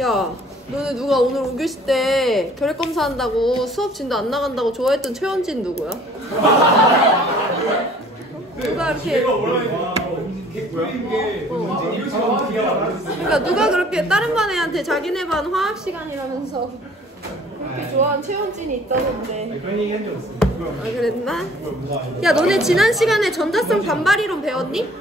야, 너네 누가 오늘 5교시 때 결핵검사 한다고 수업 진도 안 나간다고 좋아했던 최현진 누구야? 누가 이렇게 그러니까 누가 그렇게 다른 반 애한테 자기네 반 화학 시간이라면서 그렇게 좋아하는 최현진이 있다던데. 그런 얘기 한 적 없어. 아, 그랬나? 야, 너네 지난 시간에 전자성 반발이론 배웠니?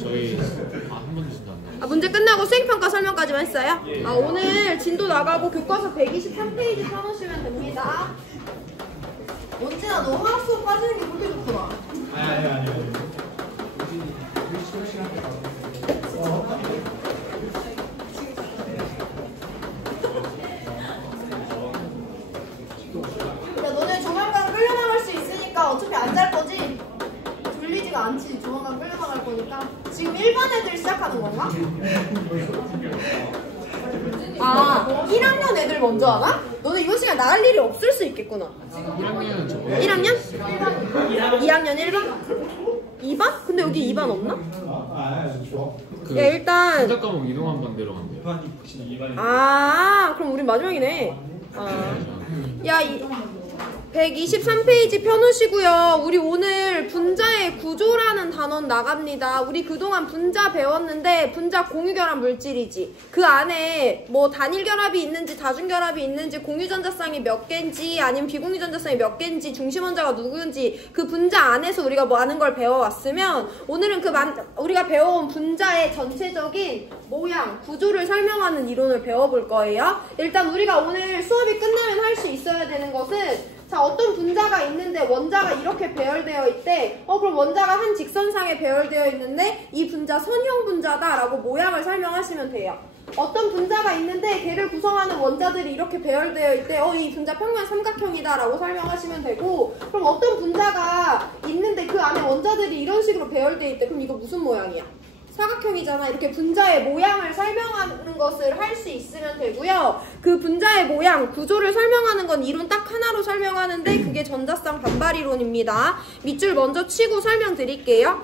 저희 한 번도 진도 안 나요. 아, 문제 끝나고 수행평가 설명까지만 했어요? 아, 오늘 진도 나가고 교과서 123페이지 펴놓으시면 됩니다. 원진아, 너 화학 수업 빠지는 게 그렇게 좋구나. 아니. 야, 너네 조만간 끌려나갈 수 있으니까 어차피 안 잘 거지? 졸리지가 않지. 조만간 끌려나갈 거니까. 지금 1반 애들 시작하는 건가? 아, 1학년 애들 먼저 하나? 너네 이번 시간 나갈 일이 없을 수 있겠구나. 1학년은 저 1학년? 2학년 1반? 2반? 근데 여기 2반 없나? 그 야, 일단 선작 과목 이동한 반대로 간대요. 아, 그럼 우린 마지막이네. 야, 123페이지 펴놓으시고요. 우리 오늘 분자의 구조라는 단원 나갑니다. 우리 그동안 분자 배웠는데 분자 공유결합 물질이지. 그 안에 뭐 단일결합이 있는지 다중결합이 있는지 공유전자쌍이 몇 개인지 아니면 비공유전자쌍이 몇 개인지 중심원자가 누구인지 그 분자 안에서 우리가 뭐 아는 걸 배워왔으면 오늘은 우리가 배워온 분자의 전체적인 모양, 구조를 설명하는 이론을 배워볼 거예요. 일단 우리가 오늘 수업이 끝나면 할 수 있어야 되는 것은 자, 어떤 분자가 있는데 원자가 이렇게 배열되어 있대. 그럼 원자가 한 직선상에 배열되어 있는데 이 분자 선형 분자다라고 모양을 설명하시면 돼요. 어떤 분자가 있는데 걔를 구성하는 원자들이 이렇게 배열되어 있대. 이 분자 평면 삼각형이다라고 설명하시면 되고, 그럼 어떤 분자가 있는데 그 안에 원자들이 이런 식으로 배열되어 있대. 그럼 이거 무슨 모양이야? 사각형이잖아. 이렇게 분자의 모양을 설명하는 것을 할 수 있으면 되고요. 그 분자의 모양, 구조를 설명하는 건 이론 딱 하나로 설명하는데 그게 전자쌍 반발이론입니다. 밑줄 먼저 치고 설명드릴게요.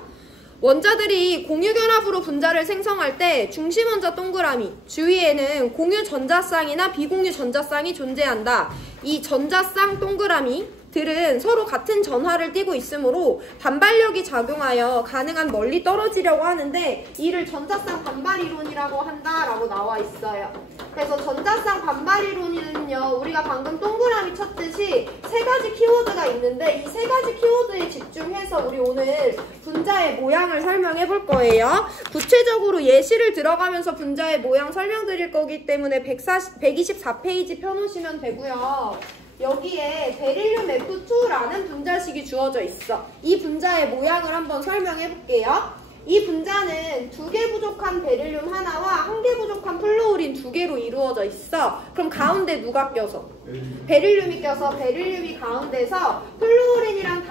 원자들이 공유결합으로 분자를 생성할 때 중심원자 동그라미, 주위에는 공유전자쌍이나 비공유전자쌍이 존재한다. 이 전자쌍 동그라미 들은 서로 같은 전하를 띠고 있으므로 반발력이 작용하여 가능한 멀리 떨어지려고 하는데 이를 전자쌍 반발이론이라고 한다라고 나와 있어요. 그래서 전자쌍 반발이론이는요, 우리가 방금 동그라미 쳤듯이 세 가지 키워드가 있는데 이 세 가지 키워드에 집중해서 우리 오늘 분자의 모양을 설명해 볼 거예요. 구체적으로 예시를 들어가면서 분자의 모양 설명드릴 거기 때문에 124페이지 펴놓으시면 되고요. 여기에 베릴륨 F2라는 분자식이 주어져 있어. 이 분자의 모양을 한번 설명해 볼게요. 이 분자는 2개 부족한 베릴륨 하나와 1개 부족한 플루오린 2개로 이루어져 있어. 그럼 가운데 누가 껴서? 베릴륨이 껴서 베릴륨이 가운데서 플루오린이랑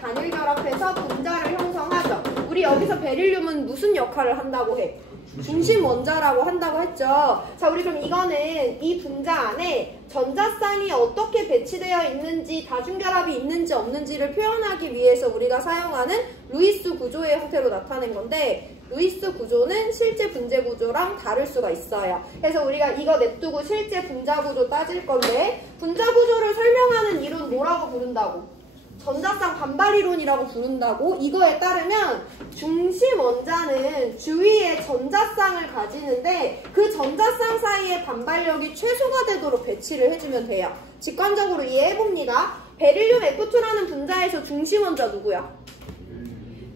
단일결합해서 분자를 형성하죠. 우리 여기서 베릴륨은 무슨 역할을 한다고 해? 중심 원자라고 한다고 했죠. 자, 우리 그럼 이거는 이 분자 안에 전자쌍이 어떻게 배치되어 있는지, 다중결합이 있는지 없는지를 표현하기 위해서 우리가 사용하는 루이스 구조의 형태로 나타낸 건데, 루이스 구조는 실제 분자 구조랑 다를 수가 있어요. 그래서 우리가 이거 냅두고 실제 분자 구조 따질 건데, 분자 구조를 설명하는 이론 뭐라고 부른다고? 전자쌍 반발이론이라고 부른다고. 이거에 따르면 중심 원자는 주위에 전자쌍을 가지는데 그 전자쌍 사이에 반발력이 최소가 되도록 배치를 해주면 돼요. 직관적으로 이해해봅니다. 베릴륨 F2라는 분자에서 중심 원자 누구야?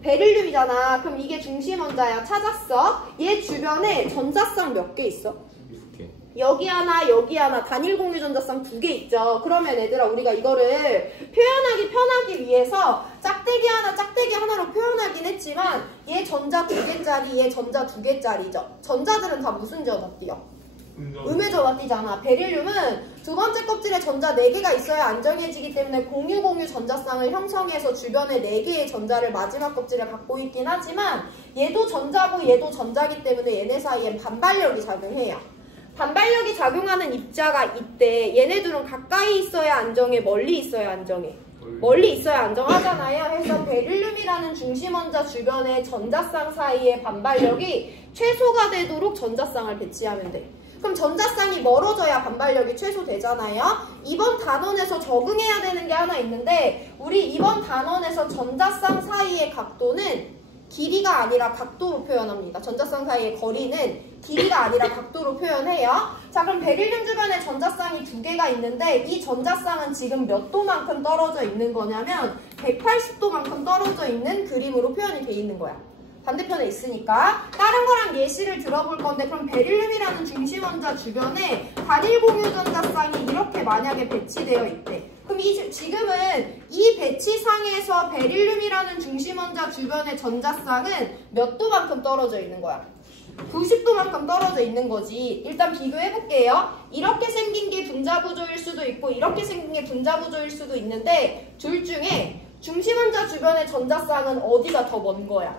베릴륨이잖아. 그럼 이게 중심 원자야. 찾았어. 얘 주변에 전자쌍 몇 개 있어? 여기 하나, 여기 하나, 단일 공유 전자쌍 2개 있죠. 그러면 얘들아, 우리가 이거를 표현하기 편하기 위해서 짝대기 하나, 짝대기 하나로 표현하긴 했지만 얘 전자 2개짜리, 얘 전자 2개짜리죠. 전자들은 다 무슨 전화 띄어? 음의 전화 띄잖아. 베릴륨은 두 번째 껍질에 전자 4개가 있어야 안정해지기 때문에 공유 전자쌍을 형성해서 주변에 4개의 전자를 마지막 껍질에 갖고 있긴 하지만 얘도 전자고 얘도 전자기 때문에 얘네 사이엔 반발력이 작용해요. 반발력이 작용하는 입자가 있대. 얘네들은 가까이 있어야 안정해, 멀리 있어야 안정해? 멀리 있어야 안정하잖아요. 해서 베릴륨이라는 중심원자 주변의 전자쌍 사이의 반발력이 최소가 되도록 전자쌍을 배치하면 돼. 그럼 전자쌍이 멀어져야 반발력이 최소되잖아요. 이번 단원에서 적응해야 되는 게 하나 있는데 우리 이번 단원에서 전자쌍 사이의 각도는 길이가 아니라 각도로 표현합니다. 전자쌍 사이의 거리는 길이가 아니라 각도로 표현해요. 자, 그럼 베릴륨 주변에 전자쌍이 두 개가 있는데 이 전자쌍은 지금 몇 도만큼 떨어져 있는 거냐면 180도만큼 떨어져 있는 그림으로 표현이 돼 있는 거야. 반대편에 있으니까. 다른 거랑 예시를 들어볼 건데 그럼 베릴륨이라는 중심원자 주변에 단일 공유 전자쌍이 이렇게 만약에 배치되어 있대. 그럼 지금은 이 배치상에서 베릴륨이라는 중심원자 주변의 전자쌍은 몇 도만큼 떨어져 있는 거야? 90도만큼 떨어져 있는 거지. 일단 비교해볼게요. 이렇게 생긴 게 분자구조일 수도 있고 이렇게 생긴 게 분자구조일 수도 있는데 둘 중에 중심원자 주변의 전자쌍은 어디가 더 먼 거야?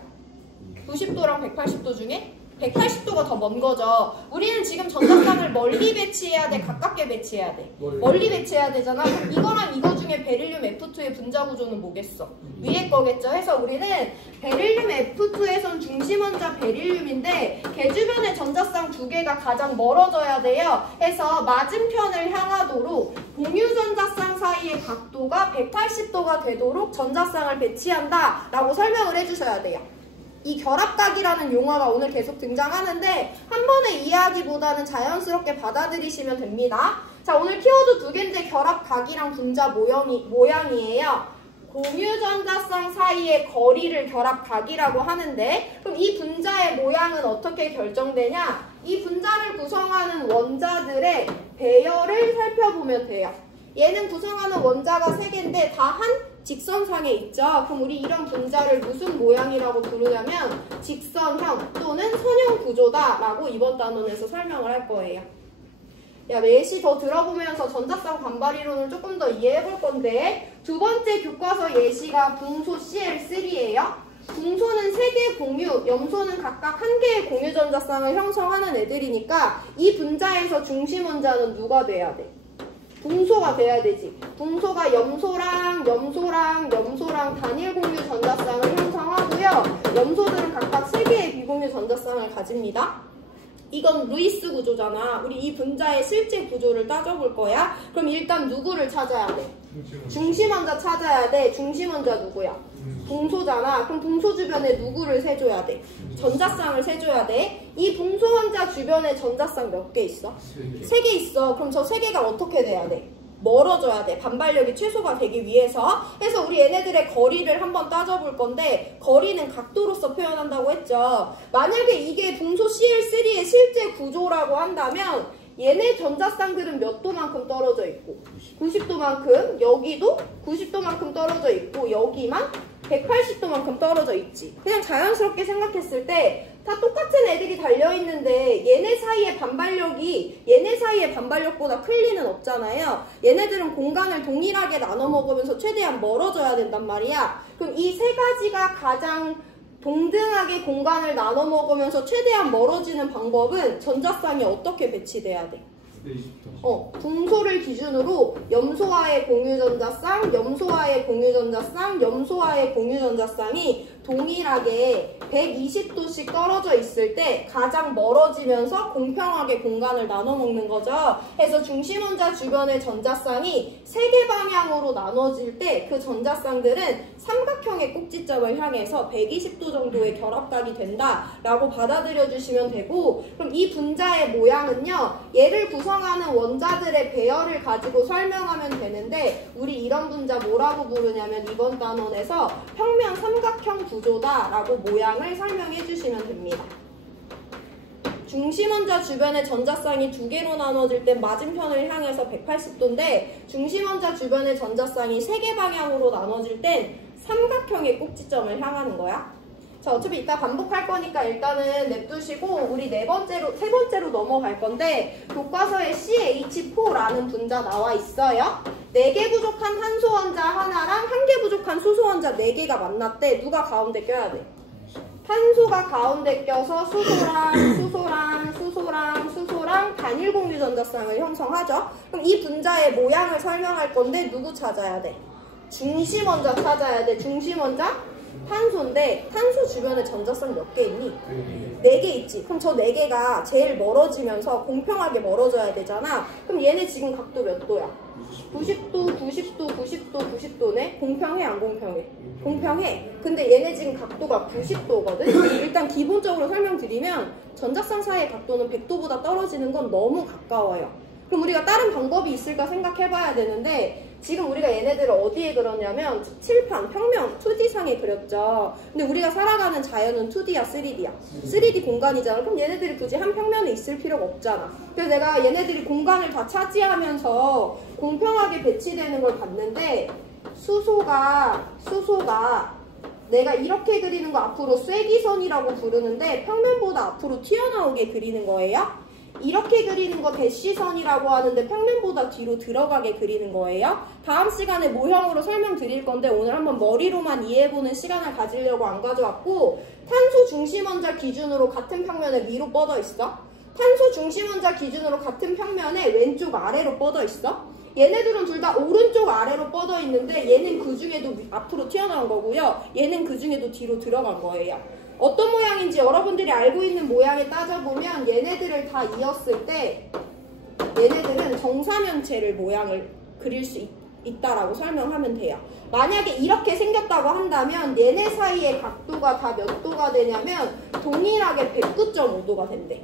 90도랑 180도 중에 180도가 더 먼 거죠. 우리는 지금 전자쌍을 멀리 배치해야 돼? 가깝게 배치해야 돼? 멀리 배치해야 되잖아. 그럼 이거랑 이거 중에 베릴륨 F2의 분자 구조는 뭐겠어? 위에 거겠죠. 해서 우리는 베릴륨 F2에선 중심원자 베릴륨인데 걔 주변의 전자쌍 두 개가 가장 멀어져야 돼요. 해서 맞은편을 향하도록 공유 전자쌍 사이의 각도가 180도가 되도록 전자쌍을 배치한다 라고 설명을 해주셔야 돼요. 이 결합각이라는 용어가 오늘 계속 등장하는데 한 번에 이해하기보다는 자연스럽게 받아들이시면 됩니다. 자, 오늘 키워드 두 개인데 결합각이랑 분자 모양이에요. 공유전자쌍 사이의 거리를 결합각이라고 하는데 그럼 이 분자의 모양은 어떻게 결정되냐? 이 분자를 구성하는 원자들의 배열을 살펴보면 돼요. 얘는 구성하는 원자가 3개인데 다 한 직선상에 있죠. 그럼 우리 이런 분자를 무슨 모양이라고 부르냐면 직선형 또는 선형 구조다 라고 이번 단원에서 설명을 할 거예요. 예시 더 들어보면서 전자쌍 반발 이론을 조금 더 이해해 볼 건데 두 번째 교과서 예시가 붕소 CL3예요. 붕소는 3개 공유, 염소는 각각 1개의 공유 전자쌍을 형성하는 애들이니까 이 분자에서 중심 원자는 누가 돼야 돼? 붕소가 돼야 되지. 붕소가 염소랑 단일 공유 전자쌍을 형성하고요. 염소들은 각각 3개의 비공유 전자쌍을 가집니다. 이건 루이스 구조잖아. 우리 이 분자의 실제 구조를 따져볼 거야. 그럼 일단 누구를 찾아야 돼? 중심 원자 찾아야 돼. 중심 원자 누구야? 붕소잖아. 그럼 붕소 주변에 누구를 세줘야 돼? 전자쌍을 세줘야 돼. 이 붕소 원자 주변에 전자쌍 몇 개 있어? 3개 있어. 그럼 저 3개가 어떻게 돼야 돼? 멀어져야 돼. 반발력이 최소가 되기 위해서. 그래서 우리 얘네들의 거리를 한번 따져볼 건데 거리는 각도로서 표현한다고 했죠. 만약에 이게 붕소 CL3의 실제 구조라고 한다면 얘네 전자쌍들은 몇 도만큼 떨어져 있고 90도만큼, 여기도 90도만큼 떨어져 있고 여기만 180도만큼 떨어져 있지. 그냥 자연스럽게 생각했을 때 다 똑같은 애들이 달려있는데 얘네 사이의 반발력이 얘네 사이의 반발력보다 클 리는 없잖아요. 얘네들은 공간을 동일하게 나눠 먹으면서 최대한 멀어져야 된단 말이야. 그럼 이 3가지가 가장 동등하게 공간을 나눠 먹으면서 최대한 멀어지는 방법은 전자쌍이 어떻게 배치돼야 돼? 붕소를 기준으로 염소와의 공유전자쌍, 염소와의 공유전자쌍, 염소와의 공유전자쌍이 동일하게 120도씩 떨어져 있을 때 가장 멀어지면서 공평하게 공간을 나눠 먹는 거죠. 그래서 중심원자 주변의 전자쌍이 3개 방향으로 나눠질 때 그 전자쌍들은 삼각형의 꼭지점을 향해서 120도 정도의 결합각이 된다라고 받아들여 주시면 되고 그럼 이 분자의 모양은요. 얘를 구성하는 원자들의 배열을 가지고 설명하면 되는데 우리 이런 분자 뭐라고 부르냐면 이번 단원에서 평면 삼각형 구조다라고 모양을 설명해 주시면 됩니다. 중심원자 주변의 전자쌍이 2개로 나눠질 땐 맞은편을 향해서 180도인데 중심원자 주변의 전자쌍이 3개 방향으로 나눠질 땐 삼각형의 꼭지점을 향하는 거야. 자, 어차피 이따 반복할 거니까 일단은 냅두시고 우리 세 번째로 넘어갈 건데 교과서에 CH4라는 분자 나와 있어요. 4개 부족한 한소 원자 하나랑 1개 부족한 수소 원자 4개가 만났대. 누가 가운데 껴야 돼? 탄소가 가운데 껴서 수소랑 단일 공유 전자쌍을 형성하죠. 그럼 이 분자의 모양을 설명할 건데 누구 찾아야 돼? 중심 원자 찾아야 돼. 중심 원자 탄소인데 탄소 주변에 전자쌍 몇 개 있니? 4개 있지. 그럼 저 4개가 제일 멀어지면서 공평하게 멀어져야 되잖아. 그럼 얘네 지금 각도 몇 도야? 90도, 90도, 90도, 90도네? 공평해, 안 공평해? 공평해. 근데 얘네 지금 각도가 90도거든? 일단 기본적으로 설명드리면 전자쌍 사이의 각도는 100도보다 떨어지는 건 너무 가까워요. 그럼 우리가 다른 방법이 있을까 생각해봐야 되는데 지금 우리가 얘네들을 어디에 그렸냐면 칠판, 평면, 2D상에 그렸죠. 근데 우리가 살아가는 자연은 2D야, 3D야? 3D 공간이잖아. 그럼 얘네들이 굳이 한 평면에 있을 필요가 없잖아. 그래서 내가 얘네들이 공간을 다 차지하면서 공평하게 배치되는 걸 봤는데 수소가 내가 이렇게 그리는 거 앞으로 쐐기선이라고 부르는데 평면보다 앞으로 튀어나오게 그리는 거예요. 이렇게 그리는 거 대시선이라고 하는데 평면보다 뒤로 들어가게 그리는 거예요. 다음 시간에 모형으로 설명드릴 건데 오늘 한번 머리로만 이해해보는 시간을 가지려고 안 가져왔고 탄소 중심 원자 기준으로 같은 평면에 위로 뻗어 있어. 탄소 중심 원자 기준으로 같은 평면에 왼쪽 아래로 뻗어 있어. 얘네들은 둘 다 오른쪽 아래로 뻗어 있는데 얘는 그 중에도 앞으로 튀어나온 거고요. 얘는 그 중에도 뒤로 들어간 거예요. 어떤 모양인지 여러분들이 알고 있는 모양에 따져보면 얘네들을 다 이었을 때 얘네들은 정사면체를 모양을 그릴 수 있다라고 설명하면 돼요. 만약에 이렇게 생겼다고 한다면 얘네 사이의 각도가 다 몇 도가 되냐면 동일하게 109.5도가 된대.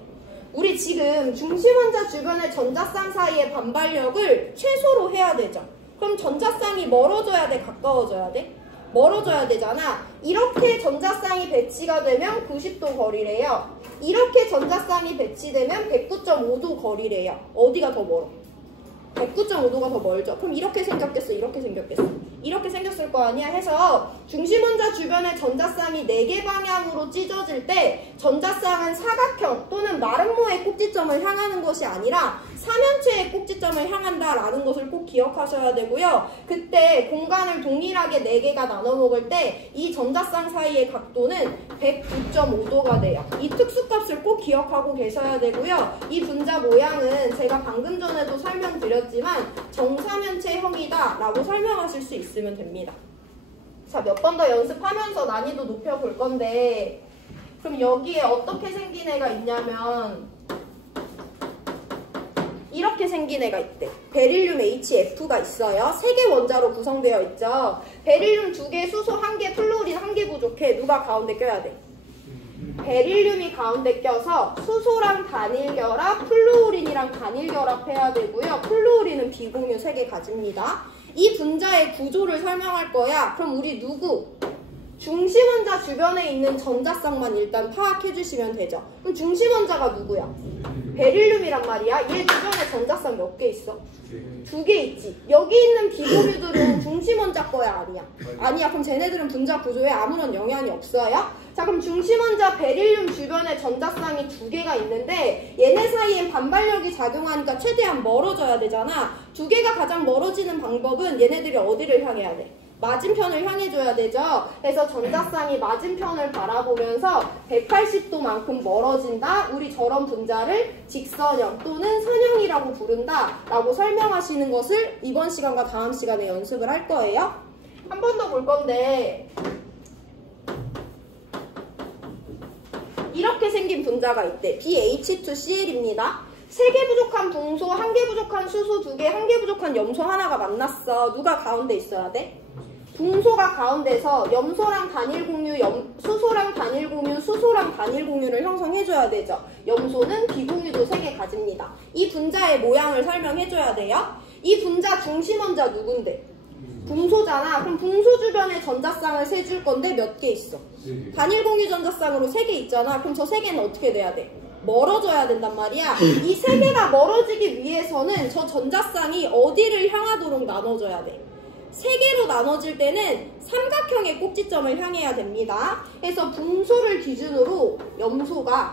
우리 지금 중심원자 주변의 전자쌍 사이의 반발력을 최소로 해야 되죠. 그럼 전자쌍이 멀어져야 돼? 가까워져야 돼? 멀어져야 되잖아. 이렇게 전자쌍이 배치가 되면 90도 거리래요. 이렇게 전자쌍이 배치되면 109.5도 거리래요. 어디가 더 멀어? 109.5도가 더 멀죠. 그럼 이렇게 생겼겠어? 이렇게 생겼겠어? 이렇게 생겼을 거 아니야? 해서 중심원자 주변에 전자쌍이 4개 방향으로 찢어질 때 전자쌍은 사각형 또는 마름모의 꼭지점을 향하는 것이 아니라 사면체의 꼭지점을 향한다라는 것을 꼭 기억하셔야 되고요. 그때 공간을 동일하게 4개가 나눠 먹을 때 이 전자쌍 사이의 각도는 109.5도가 돼요. 이 특수값을 꼭 기억하고 계셔야 되고요. 이 분자 모양은 제가 방금 전에도 설명드렸지만 정사면체형이다 라고 설명하실 수 있으면 됩니다. 자, 몇 번 더 연습하면서 난이도 높여볼 건데 그럼 여기에 어떻게 생긴 애가 있냐면 이렇게 생긴 애가 있대. 베릴륨 HF가 있어요. 3개 원자로 구성되어 있죠. 베릴륨 2개, 수소 1개, 플루오린 1개 부족해. 누가 가운데 껴야 돼? 베릴륨이 가운데 껴서 수소랑 단일 결합, 플루오린이랑 단일 결합해야 되고요. 플루오린은 비공유 3개 가집니다. 이 분자의 구조를 설명할 거야. 그럼 우리 누구? 중심원자 주변에 있는 전자쌍만 일단 파악해 주시면 되죠. 그럼 중심원자가 누구야? 베릴륨이란 말이야. 얘 주변에 전자쌍 몇 개 있어? 2개 있지. 여기 있는 비공유들은 중심원자 거야? 아니야? 아니야. 그럼 쟤네들은 분자 구조에 아무런 영향이 없어요. 자, 그럼 중심원자 베릴륨 주변에 전자쌍이 2개가 있는데 얘네 사이엔 반발력이 작용하니까 최대한 멀어져야 되잖아. 2개가 가장 멀어지는 방법은 얘네들이 어디를 향해야 돼? 맞은편을 향해줘야 되죠. 그래서 전자쌍이 맞은편을 바라보면서 180도만큼 멀어진다. 우리 저런 분자를 직선형 또는 선형이라고 부른다 라고 설명하시는 것을 이번 시간과 다음 시간에 연습을 할 거예요. 한 번 더 볼 건데 이렇게 생긴 분자가 있대. BH2Cl입니다. 3개 부족한 붕소, 1개 부족한 수소 2개, 1개 부족한 염소 하나가 만났어. 누가 가운데 있어야 돼? 붕소가 가운데서 염소랑 단일 공유, 수소랑 단일 공유, 수소랑 단일 공유를 형성해줘야 되죠. 염소는 비공유도 3개 가집니다. 이 분자의 모양을 설명해줘야 돼요. 이 분자 중심원자 누군데? 붕소잖아. 그럼 붕소 주변에 전자쌍을 세줄 건데 몇 개 있어? 단일 공유 전자쌍으로 3개 있잖아. 그럼 저 3개는 어떻게 돼야 돼? 멀어져야 된단 말이야. 이 3개가 멀어지기 위해서는 저 전자쌍이 어디를 향하도록 나눠져야 돼? 3개로 나눠질 때는 삼각형의 꼭지점을 향해야 됩니다. 그래서 붕소를 기준으로 염소가,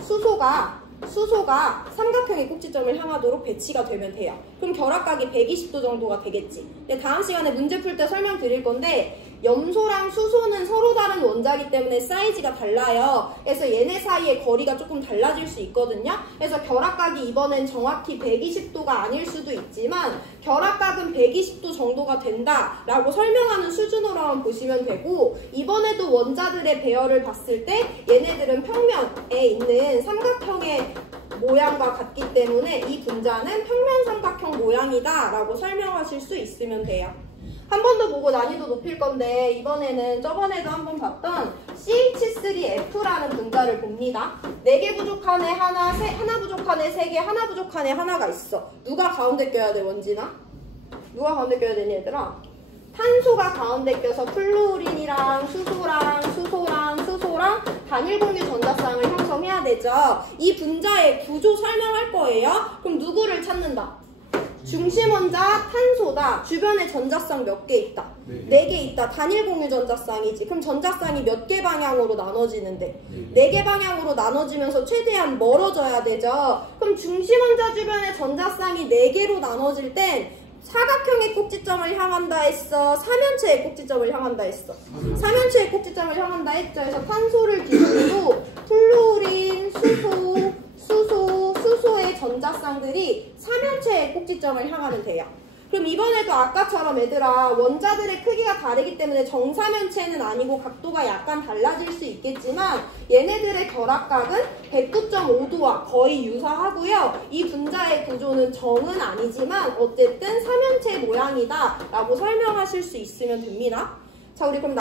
수소가 수소가 삼각형의 꼭지점을 향하도록 배치가 되면 돼요. 그럼 결합각이 120도 정도가 되겠지. 근데 다음 시간에 문제 풀 때 설명드릴 건데 염소랑 수소는 서로 다른 원자이기 때문에 사이즈가 달라요. 그래서 얘네 사이의 거리가 조금 달라질 수 있거든요. 그래서 결합각이 이번엔 정확히 120도가 아닐 수도 있지만 결합각은 120도 정도가 된다라고 설명하는 수준으로만 보시면 되고 이번에도 원자들의 배열을 봤을 때 얘네들은 평면에 있는 삼각형의 모양과 같기 때문에 이 분자는 평면 삼각형 모양이다 라고 설명하실 수 있으면 돼요. 한 번 더 보고 난이도 높일 건데 이번에는 저번에도 한번 봤던 CH3F라는 분자를 봅니다. 4개 부족한 애 하나, 하나 부족한 애 3개, 하나 부족한 애 하나가 있어. 누가 가운데 껴야 돼, 원진아? 누가 가운데 껴야 되니, 얘들아? 탄소가 가운데 껴서 플루오린이랑 수소랑 단일 공유 전자쌍을 형성해야 되죠. 이 분자의 구조 설명할 거예요. 그럼 누구를 찾는다? 중심 원자 탄소다. 주변에 전자쌍 몇 개 있다? 4개 있다. 단일 공유 전자쌍이지. 그럼 전자쌍이 몇 개 방향으로 나눠지는데? 4개 방향으로 나눠지면서 최대한 멀어져야 되죠. 그럼 중심 원자 주변에 전자쌍이 4개로 나눠질 땐 사각형의 꼭지점을 향한다 했어? 삼연체의 꼭지점을 향한다 했어? 삼연체의 꼭지점을 향한다 했죠. 그래서 탄소를 기준으로 플루오린, 수소의 전자쌍들이 삼연체의 꼭지점을 향하면 돼요. 그럼 이번에도 아까처럼 얘들아 원자들의 크기가 다르기 때문에 정삼연체는 아니고 각도가 약간 달라질 수 있겠지만 얘네들의 결합각은 109.5도와 거의 유사하고요. 이 분자의 구조는 정은 아니지만 어쨌든 삼연체 모양이다 라고 설명하실 수 있으면 됩니다. 자, 우리 그럼